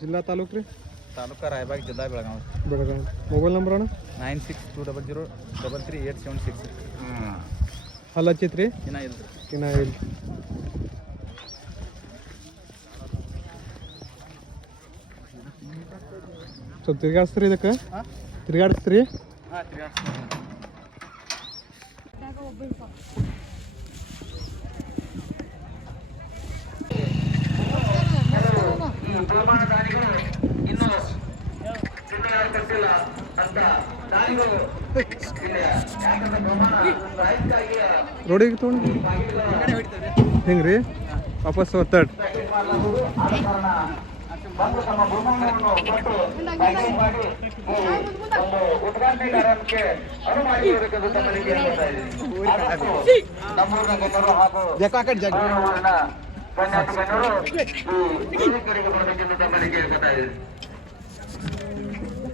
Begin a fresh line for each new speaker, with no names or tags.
ಜಿಲ್ಲಾ ತಾಲೂಕು ರೀ?
ತಾಲೂಕ ರಾಯಬಾಗ್ ಜಿಲ್ಲಾ ಬೆಳಗಾವಿ.
ಬೆಳಗಾವಿ. ಮೊಬೈಲ್ ನಂಬರ್ ಅಣ್ಣ?
Nine six two double zero double three eight seven six.
ಹಲ್ಲ ಹಚ್ಚೈತ್ರಿ?
ಇನ್ನ ಇಲ್ಲ
ಇನ್ನ ಇಲ್ಲ. ಸ್ವಲ್ಪ ತಿರ್ಗಾಡಿಸ್ತೀರಿ ಇದಕ್ಕೆ?
ಹಾಂ?
ತಿರ್ಗಾಡಿಸ್ತೀರಿ?
ಹಾಂ
ರೋಡಿಗೆ ತೊಗೊಂಡು ಹಿಂಗೆ ರೀ ವಾಪಸ್ ಒತ್ತಡ್.